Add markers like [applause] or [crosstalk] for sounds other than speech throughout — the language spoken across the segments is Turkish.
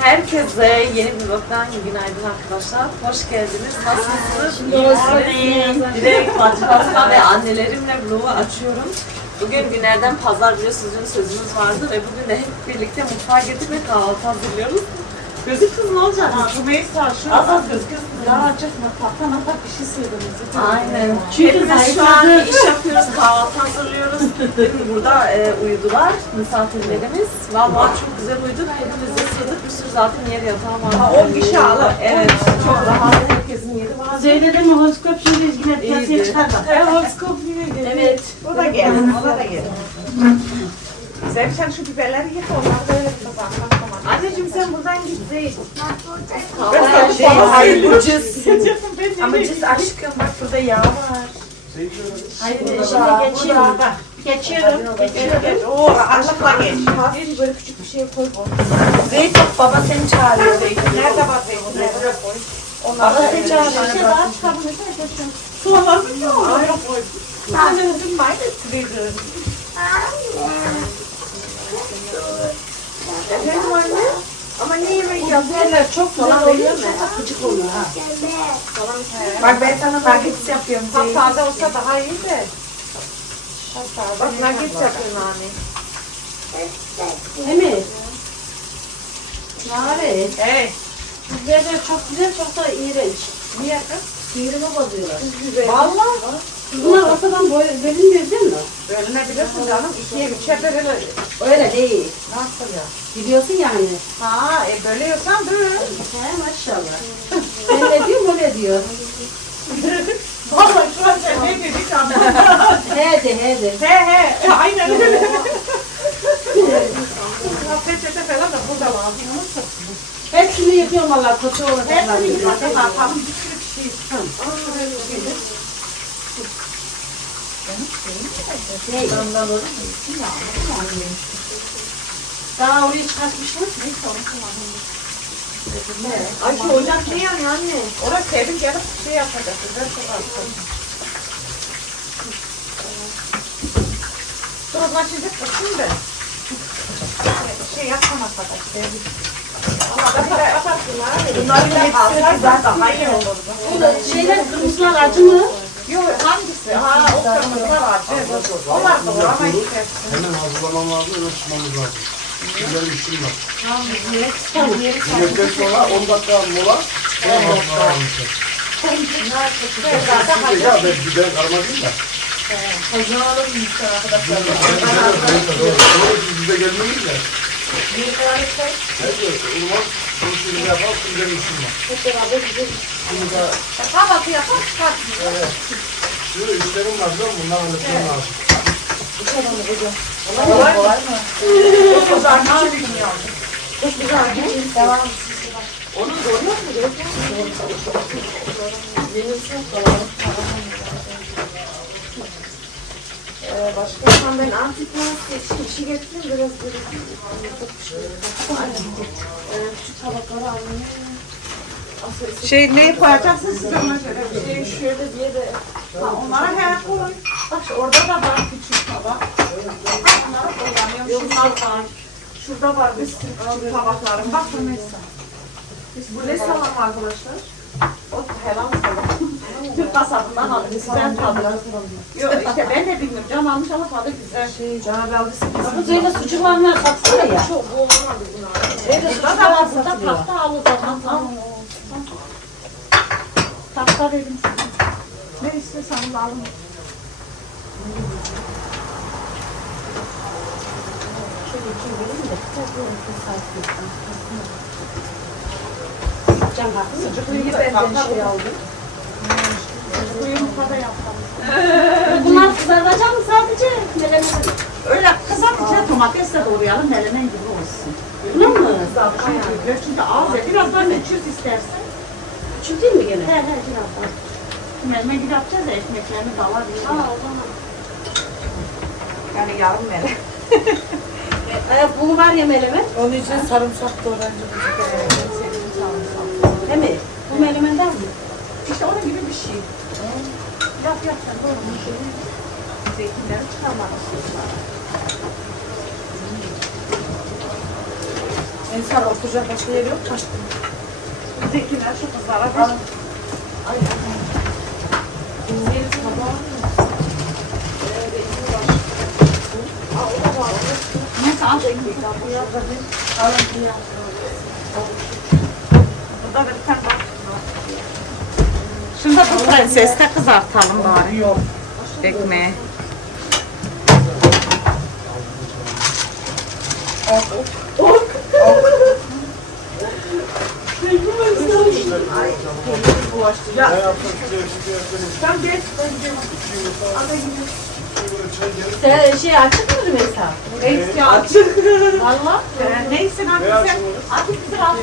Herkese yeni bir vlogdan günaydın arkadaşlar. Hoş geldiniz. Nasılsınız? Şimdi İyi hoş misiniz? geldiniz. Direkt Fatih ve annelerimle vlogu açıyorum. Bugün günlerden pazar biliyorsunuz dün sözümüz vardı ve bugün de hep birlikte mutfağa girdik ve kahvaltı hazırlıyoruz. Gözük kız ne olacak? Rümeysa şu Az az göz kız. Daha açık mutfaktan hatta bir şey sığdınız. Aynen. Çünkü Hepimiz şu an iş yapıyoruz, kahvaltı hazırlıyoruz. Dün burada e, uyudular misafirlerimiz. Vallahi çok güzel uyuduk. Hepimiz de sığdık. Bir sürü zaten yer yatağı var. Ha, on kişi alır. Evet, çok rahat. Herkesin yeri var. Zeynep'e mi horoskop şimdi izgine piyasaya çıkarma. Evet, horoskop yine Evet. O da geldi, o da geldi. Sen şu biberleri yık onları böyle bir tabaktan tamam. Anneciğim sen buradan git Zeyd. Kahvaltı Şey, hayır, hayır, cız. Ama cız aşkım bak burada yağ var. Hayır şimdi geçiyorum. Geçiyorum. Geç, Geçiyorum. geç. Oo, açlıkla geç. Hafif böyle küçük bir şey koy. Zeyd baba seni çağırıyor. Nerede var Zeyd? Nerede koy? Baba seni Bir çağırıyor. şey daha çıkabilirse geçiyorum. Soğanlar mı? Ay, koy. Anne uzun maydı sürüydü. Efendim anne? Ama ne yemek Yerler çok güzel oluyor mu? Küçük oluyor ha. Bak ben sana nuggets yapıyorum Zeyd. Taze olsa daha iyi de. Bak nuggets yapıyorum anne. Mi? Nare. Hey. Yerler çok güzel çok da iğrenç. Niye kız? Sinirimi bozuyorlar. Vallahi. Bunlar ortadan boy bölünmüyor değil mi? Bölünebilirsin canım. İkiye üçe bölünür. Öyle değil. Nasıl ya? Biliyorsun yani. Ha, e bölüyorsan böl. He maşallah. Ben ne diyorum öyle diyor. [laughs] Vallahi şu an sen ne dedik anlamadım. [laughs] He de he de. He he, e, aynen öyle. Ya peçete falan da burada lazım. Hepsini yıkıyorum valla kötü olacaklar. Hepsini yıkadım. Bir sürü bir şey. Şey, Daha oraya çıkartmışlar. Neyse onu kullanalım. Ay şu ocak ne yani anne? Orası sevdim gelip şey yapacak. Güzel az. Dur o zaman şimdi. Şey. Bunları da alsak daha iyi olur. Bu şeyler kırmızılar acı mı? Yok hangisi? Ha o kırmızılar acı. Onlar da var ama işte. Hemen hazırlamam lazım, hemen çıkmamız lazım. Benim işim var. Tamam. Yemekten sonra 10 dakika mola. Sonra hazırlamam lazım. Şimdi ya ben biber karmadayım da. Doğru, siz bize gelmeyiz de. Ne diyorsun? O zaman bunu şimdi yapalım, şimdi benim işim var. Kahvaltı yapar çıkar. Şöyle işlerim var değil mi? Bunları halletmem lazım. Çok güzel bir şey yaptım. Ee, başka zaman ben antipas bir şey getireyim biraz böyle. Ee, küçük tabakları alayım. Şey ne yapacaksın siz ona göre bir şey. Şey şöyle diye de Ha, onlara her koy. Bak şu orada da var küçük tabak. Onları kullanıyorum. Şunlar var. Şurada var bir sürü küçük tabaklarım. Bak bu neyse. bu ne salam arkadaşlar? O helal salam. Türk kasabından aldım. Güzel tadı. Yok işte ben de bilmiyorum. Can almış ama tadı güzel. Şey Cenab-ı Allah'sı Bu böyle sucuklarına satsana ya. çok bulamadı bunlar. Var. sucuklar Burada satılıyor. tahta al o zaman. Tahta verin size. Ne istiyorsanız alın. Can haklı. Sucuklu gibi benden şey aldım. Sucuklu yumurta da yaptım. Bunlar kızartacak mı sadece? Melemen. Öyle kızartınca domatesle doğrayalım. Melemen gibi olsun. Buna mı? Çünkü, çünkü az ya. Biraz daha meçhuz istersen. Küçük değil mi gene? He he biraz daha. Melemen gibi yapacağız ya ekmeklerini dala değil. Aa o zaman. Yani yarım mele. [laughs] E, bu var ya melemen. Onun için sarımsak doğrancı Değil mi? Bu melemenden mi? İşte onun gibi bir şey. Yap yap sen doğru. Zeytinleri çıkarmalısın. Ensar oturacak başka yer yok mu? Bizdekiler şu kızlara ver. Neyse al şimdi. Burada bir tane bak. Şimdi bu prenseste kızartalım bari. Yok. Ekmeği. Sen şey açık mı Rümeysa? Neyse açık. Valla. Neyse hadi Ne sen. açılır? Hadi bizi al.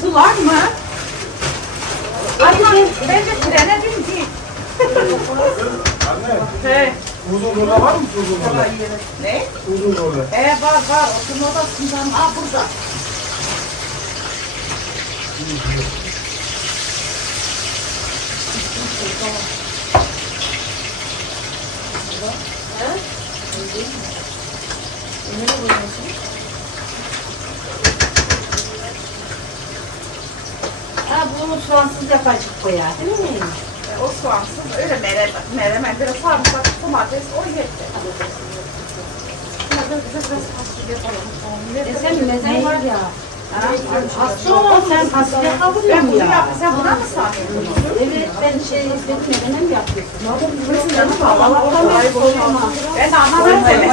Sular mı? Ama bence trene bindik. Anne, He. uzun zorla var mı uzun zorla? Ne? Uzun zorla. He var var. Oturma odasından. Aa burada. Ha bunu soğansız yapacak koyar değil mi? E, O soğansız öyle meremen, meremen biraz sarımsak, domates o falan. E sen mezen var ya. Olan sen fasulye kavuruyor Ben mu ya? sen buna mı sanıyorsun? Evet ben şey istedim menemen mi yapıyorsun? Ben de anlamadım demek.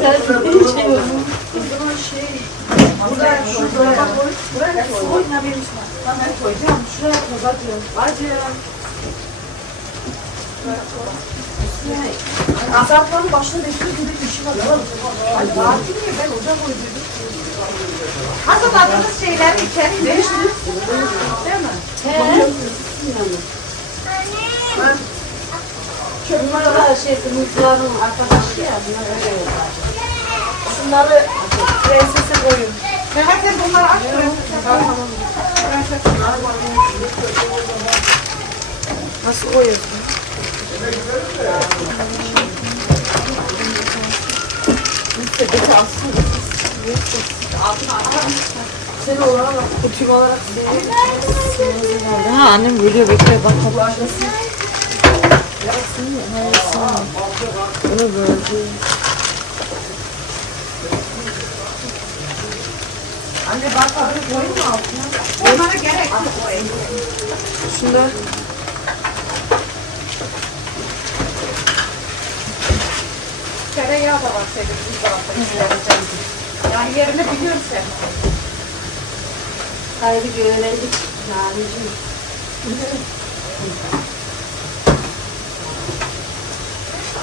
Sen şey Azapların başına düştüğü gibi işi var. Ay Fatih niye ben ocak uyduydum. Hazırladığınız şeyleri içeri değiştirin. Değil mi? Bunlar şey kırmızıların arkadaşı ya bunlar öyle yapar. Şunları prensese koyun. Ve herkes bunları aç. Nasıl koyuyorsun? Sen olarak kutum olarak Ha annem geliyor bekle bak Bunu böyle Anne bak kabını koyun mu altına? Onlara gerek yok. elli. Şunlar Tereyağı da var senin bu tarafta istersen. Yani yerini biliyorsun sen. Sahibi öğrendik. Nalicim.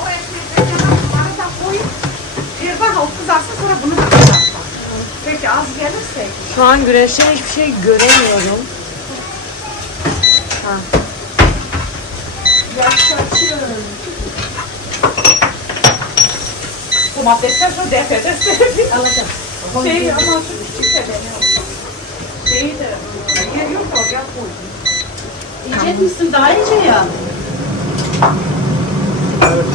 O ekmekleri yanına da koyup bir bak o kızarsın sonra bunu da. Peki az gelirse Şu an güneşten hiçbir şey göremiyorum. Yaşasın. Domatesler şu defede sevdim. Alacağım. Şey ama şu küçük de benim. Şeyi de yer yok oraya koydum. Yiyecek misin? Daha iyice ya. Evet,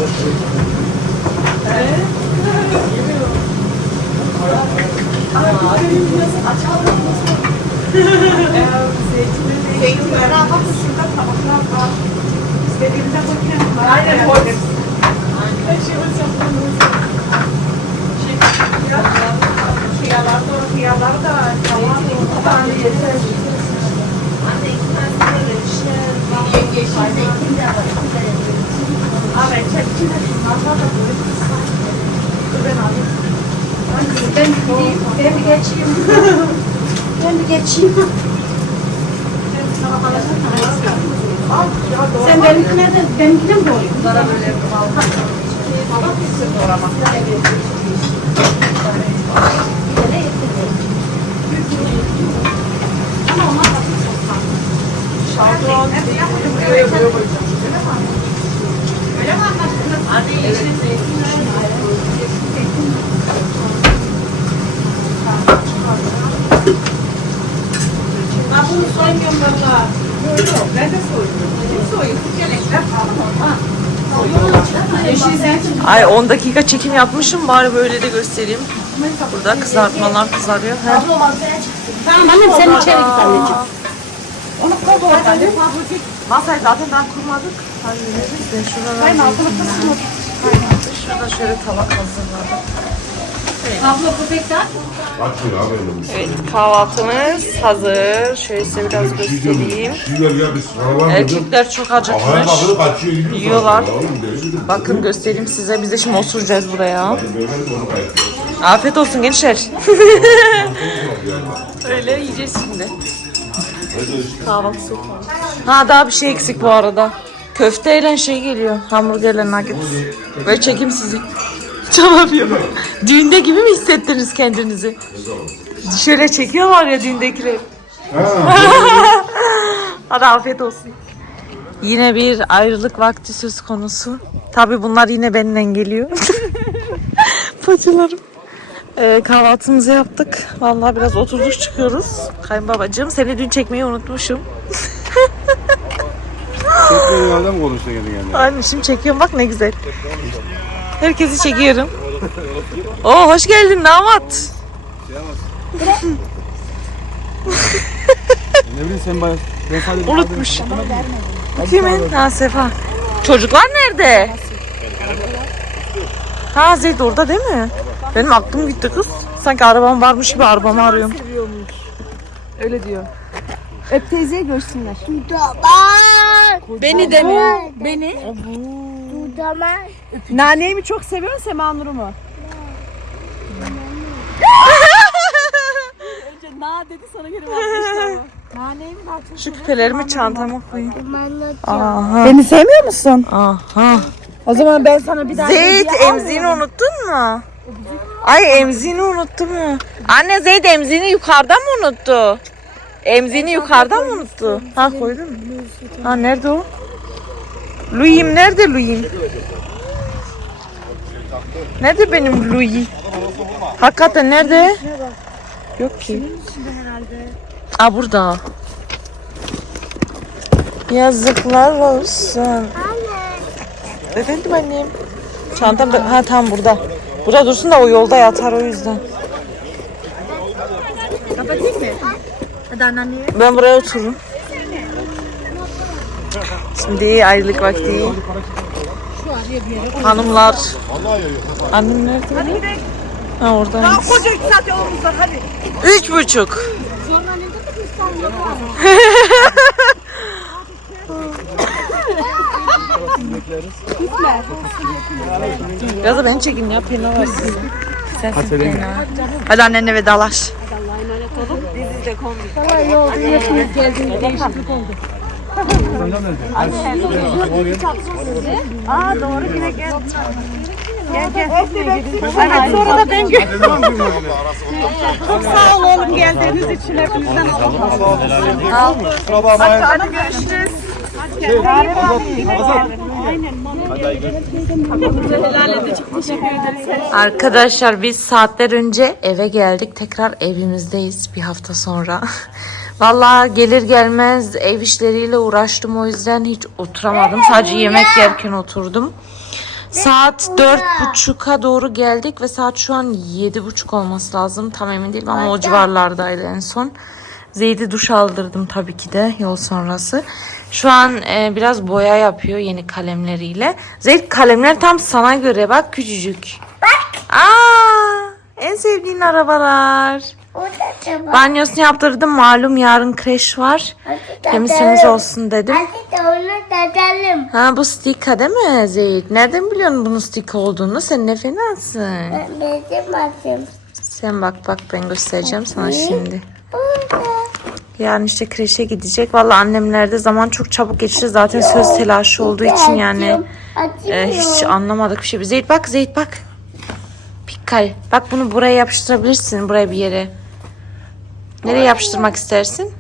[laughs] evet. Zeytinleri al bakın şurada tabaklar var. İstediğinde bakın. Aynen koydum. Kıyalar da kıyalar da tamam. Bir tane yeter. Abi çektim de şunlarla da böyle ben alayım. Ben bir gideyim. Ben bir geçeyim. ben bir geçeyim. Al ya doğru. Sen benimkine de, benimkine mi doğruyorsun? Bunlara böyle mal. Bak gitsin doğrama. Ama onlar da çok buraya koyacağım. Öyle mi anlaştınız? Anne yeşil zeytin. Ha bunu soymuyorum valla. Yok yok. Ben de soyuyorum. Kim soyuyor? Gelenekler kalın ondan. Yeşil Ay 10 dakika çekim yapmışım bari böyle de göstereyim. Burada kızartmalar kızarıyor. Ha. Tamam annem sen içeri git anneciğim. Onu koy oradan. Masayı zaten daha kurmadık. Hallederiz de şuradan altını kısmı. Şurada şöyle tabak hazırladım. Abla köpekten. Açıyor abi elim. Evet kahvaltımız hazır. Şöyle size biraz göstereyim. Biz sıralar Erkekler çok acıkmış. Yiyorlar. Bakın göstereyim size. Biz de şimdi oturacağız buraya. Afiyet olsun gençler. [laughs] Öyle yiyeceğiz şimdi. Kahvaltı Ha daha bir şey eksik bu arada. Köfteyle şey geliyor. Hamburgerle nugget. Böyle çekimsizlik. Can yapıyorum. Düğünde gibi mi hissettiniz kendinizi? Şöyle çekiyorlar ya düğündekiler. Hadi afiyet olsun. Yine bir ayrılık vakti söz konusu. Tabii bunlar yine benden geliyor. [laughs] Paçalarım. Ee, kahvaltımızı yaptık. Vallahi biraz oturduk çıkıyoruz. Kayınbabacığım seni dün çekmeyi unutmuşum. Tekrar herhalde mi konuştun kendi kendine? Aynen şimdi çekiyorum bak ne güzel. Herkesi çekiyorum. Oo hoş geldin damat. Ne bileyim sen bayağı... Ben sadece Unutmuş. Kimin? Ha Sefa. Çocuklar nerede? Ha Zeyd orada değil mi? Benim aklım gitti kız. Sanki arabam varmış gibi arabamı arıyorum. Öyle diyor. Öp teyzeye görsünler. Beni de mi? Beni? Naneyi mi çok seviyorsun Sema Nur'u mu? [laughs] Önce na dedi sonra geri vazgeçti ama. Naneyi mi daha çok Şu küpelerimi çantama koyayım. Aha. Beni sevmiyor musun? Aha. O zaman ben sana bir daha Zeyd emziğini unuttun mu? Ay emziğini unuttu mu? Anne Zeyd emziğini yukarıda mı unuttu? Emziğini yukarıda mı unuttu? Ha koydun mu? Ha nerede o? Louis'im nerede Louis'im? Nerede benim Louis? Hakikaten nerede? Yok ki. Aa burada. Yazıklar olsun. Efendim annem. Çantam da ha tam burada. Burada dursun da o yolda yatar o yüzden. Kapatayım mı? Hadi anneanneye. Ben buraya otururum. Şimdi ayrılık vakti. Hanımlar. Annem nerede? Ha orada. Koca 3 saat yolumuz var hadi. Üç buçuk. [laughs] Biraz da beni çekin ya pena var sizin. Sensin pena. Hadi annenle vedalaş. Evet sonra da ben gö- Çok sağ ol oğlum geldiğiniz için hepinizden Allah Kusura bakmayın. Hadi görüşürüz. Arkadaşlar biz saatler önce eve geldik. Tekrar evimizdeyiz bir hafta sonra. Vallahi gelir gelmez ev işleriyle uğraştım o yüzden hiç oturamadım. Sadece yemek yerken oturdum. Saat dört buçuka doğru geldik ve saat şu an yedi buçuk olması lazım. Tam emin değilim ama o civarlardaydı en son. Zeyd'i duş aldırdım tabii ki de yol sonrası. Şu an e, biraz boya yapıyor yeni kalemleriyle. Zeyd kalemler tam sana göre bak küçücük. Bak. Aa, en sevdiğin arabalar. Banyosunu yaptırdım malum yarın kreş var. Temiz temiz olsun dedim. Hadi de onu tatalım. Ha bu stika değil mi Zeyd? Nereden biliyorsun bunun stika olduğunu? Sen ne fenasın. Benim adım. Sen bak bak ben göstereceğim sana şimdi. Burada. Yarın işte kreşe gidecek. Vallahi annemlerde zaman çok çabuk geçti. Zaten söz telaşı olduğu için yani e, hiç anlamadık bir şey. Zeyd bak Zeyd bak. Pikkal. Bak bunu buraya yapıştırabilirsin. Buraya bir yere. Nereye yapıştırmak istersin?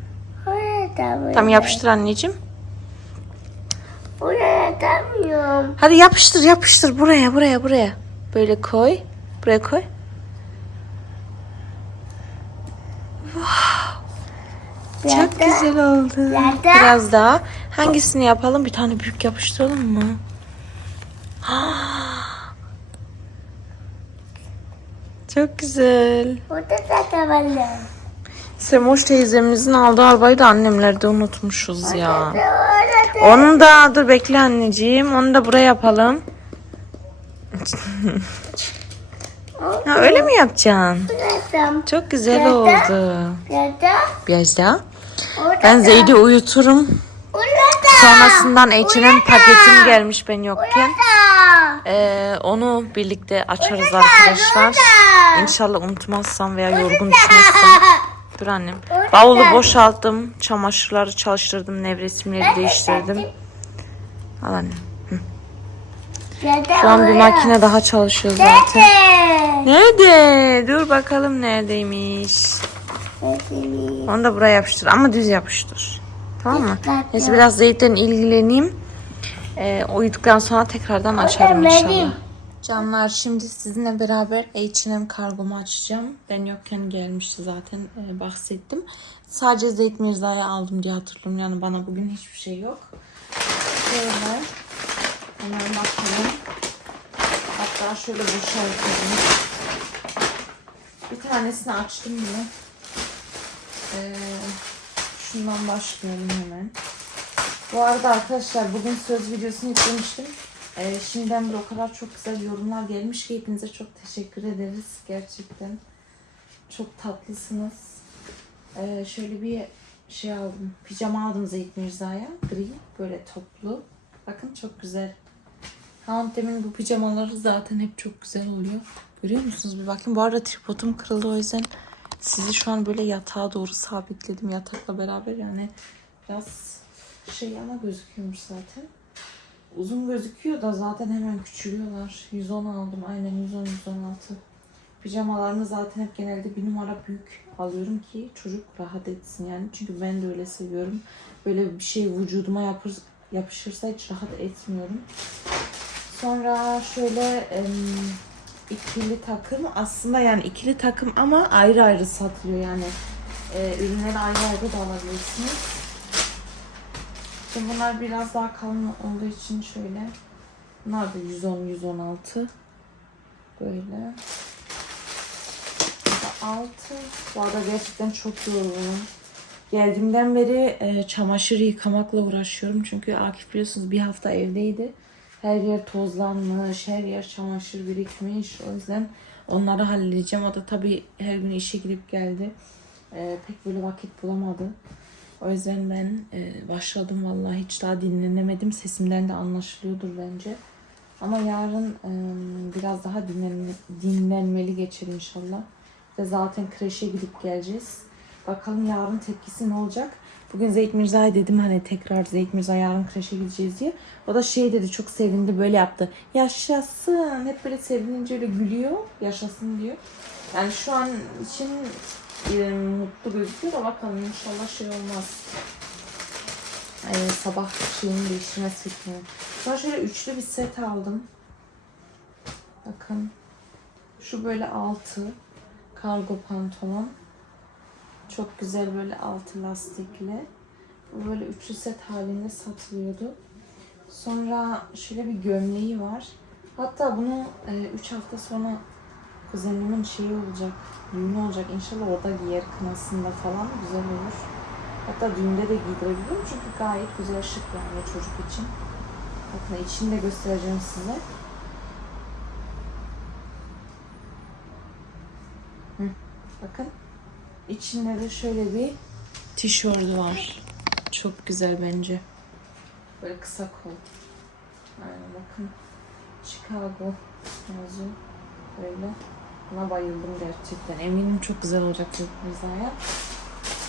Burada Tam yapıştır anneciğim. Buraya atamıyorum. Hadi yapıştır yapıştır buraya buraya buraya. Böyle koy. Buraya koy. Wow. Çok güzel oldu. Biraz daha. Hangisini yapalım? Bir tane büyük yapıştıralım mı? [gasps] Çok güzel. Burada da tabanım. Semoş teyzemizin aldığı arabayı da annemlerde unutmuşuz ya. Onu da dur bekle anneciğim. Onu da buraya yapalım. [laughs] ha, öyle mi yapacaksın? Çok güzel oldu. Biraz daha. Ben. Zeyd'i uyuturum. Sonrasından H&M paketim gelmiş ben yokken. Ee, onu birlikte açarız arkadaşlar. İnşallah unutmazsam veya yorgun düşmezsem. [laughs] Dur annem. Bavulu boşalttım. Çamaşırları çalıştırdım. Nevresimleri değiştirdim. Al annem. Şu an bir makine daha çalışıyor zaten. Nerede? Nerede? Dur bakalım neredeymiş. Nerede? Onu da buraya yapıştır ama düz yapıştır. Tamam mı? Neyse biraz zeytten ilgileneyim. Ee, uyuduktan sonra tekrardan açarım inşallah. Canlar şimdi sizinle beraber H&M kargomu açacağım. Ben yokken gelmişti zaten e, bahsettim. Sadece Zeyt Mirza'ya aldım diye hatırlıyorum. Yani bana bugün hiçbir şey yok. Şöyle hemen bakalım. Hatta şöyle boşaltalım. Bir tanesini açtım bile. Ee, şundan başlayalım hemen. Bu arada arkadaşlar bugün söz videosunu yüklemiştim. Ee, şimdiden bir o kadar çok güzel yorumlar gelmiş ki hepinize çok teşekkür ederiz. Gerçekten çok tatlısınız. Ee, şöyle bir şey aldım. Pijama aldım Zeyt Mirza'ya. Gri böyle toplu. Bakın çok güzel. Hantem'in bu pijamaları zaten hep çok güzel oluyor. Görüyor musunuz? Bir bakın. Bu arada tripodum kırıldı o yüzden sizi şu an böyle yatağa doğru sabitledim yatakla beraber. Yani biraz şey ama gözüküyormuş zaten. Uzun gözüküyor da zaten hemen küçülüyorlar. 110 aldım. Aynen 110 116. Pijamalarını zaten hep genelde bir numara büyük alıyorum ki çocuk rahat etsin yani. Çünkü ben de öyle seviyorum. Böyle bir şey vücuduma yapır, yapışırsa hiç rahat etmiyorum. Sonra şöyle ikili takım aslında yani ikili takım ama ayrı ayrı satılıyor yani. E, ürünleri ayrı ayrı da alabilirsiniz. Şimdi bunlar biraz daha kalın olduğu için şöyle. Bunlar da 110 116. Böyle. 6. Bu arada gerçekten çok yorgunum. Geldiğimden beri e, çamaşır yıkamakla uğraşıyorum. Çünkü Akif biliyorsunuz bir hafta evdeydi. Her yer tozlanmış, her yer çamaşır birikmiş. O yüzden onları halledeceğim. O da tabii her gün işe gidip geldi. E, pek böyle vakit bulamadı. O yüzden ben e, başladım vallahi hiç daha dinlenemedim. Sesimden de anlaşılıyordur bence. Ama yarın e, biraz daha dinlenme, dinlenmeli geçer inşallah. Ve zaten kreşe gidip geleceğiz. Bakalım yarın tepkisi ne olacak. Bugün Zeyt Mirza'ya dedim hani tekrar Zeyt Mirza yarın kreşe gideceğiz diye. O da şey dedi çok sevindi böyle yaptı. Yaşasın. Hep böyle sevinince öyle gülüyor. Yaşasın diyor. Yani şu an için e, mutlu gözüküyor da bakalım inşallah şey olmaz. Ee, sabah şeyini değiştirmez fikrini. Sonra şöyle üçlü bir set aldım. Bakın. Şu böyle altı. Kargo pantolon. Çok güzel böyle altı lastikli. Bu böyle üçlü set halinde satılıyordu. Sonra şöyle bir gömleği var. Hatta bunu 3 hafta sonra kuzenimin şeyi olacak, düğünü olacak. İnşallah orada giyer kınasında falan güzel olur. Hatta düğünde de giydirebilirim çünkü gayet güzel şık yani çocuk için. Bakın içini de göstereceğim size. Hı, bakın. İçinde de şöyle bir tişörtü var. Çok güzel bence. Böyle kısa kol. Aynen bakın. Chicago yazıyor. Böyle. Buna bayıldım gerçekten. Eminim çok güzel olacak Rıza'ya.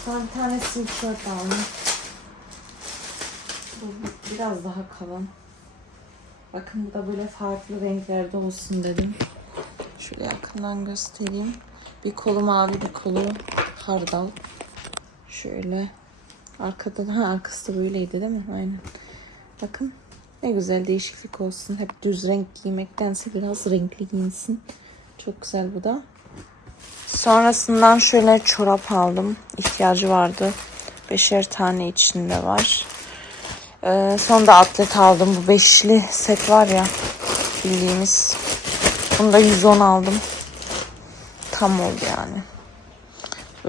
Sonra bir tane sweatshirt aldım. Bu bi- biraz daha kalın. Bakın bu da böyle farklı renklerde olsun dedim. Şöyle yakından göstereyim. Bir kolu mavi, bir kolu hardal. Şöyle. Arkada da ha, arkası da böyleydi değil mi? Aynen. Bakın ne güzel değişiklik olsun. Hep düz renk giymektense biraz renkli giyinsin. Çok güzel bu da. Sonrasından şöyle çorap aldım. İhtiyacı vardı. Beşer tane içinde var. Ee, sonra da atlet aldım. Bu beşli set var ya bildiğimiz. Bunu da 110 aldım. tam oldu yani.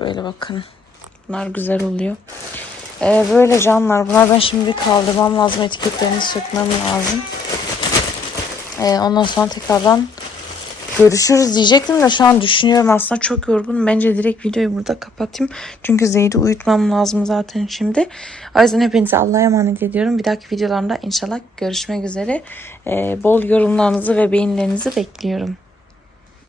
Böyle bakın. Bunlar güzel oluyor. Ee, böyle canlar. Bunlar ben şimdi kaldırmam lazım. Etiketlerini sökmem lazım. Ee, ondan sonra tekrardan görüşürüz diyecektim de şu an düşünüyorum aslında çok yorgunum. Bence direkt videoyu burada kapatayım. Çünkü Zeyd'i uyutmam lazım zaten şimdi. O yüzden hepinize Allah'a emanet ediyorum. Bir dahaki videolarımda inşallah görüşmek üzere. Ee, bol yorumlarınızı ve beğenilerinizi bekliyorum.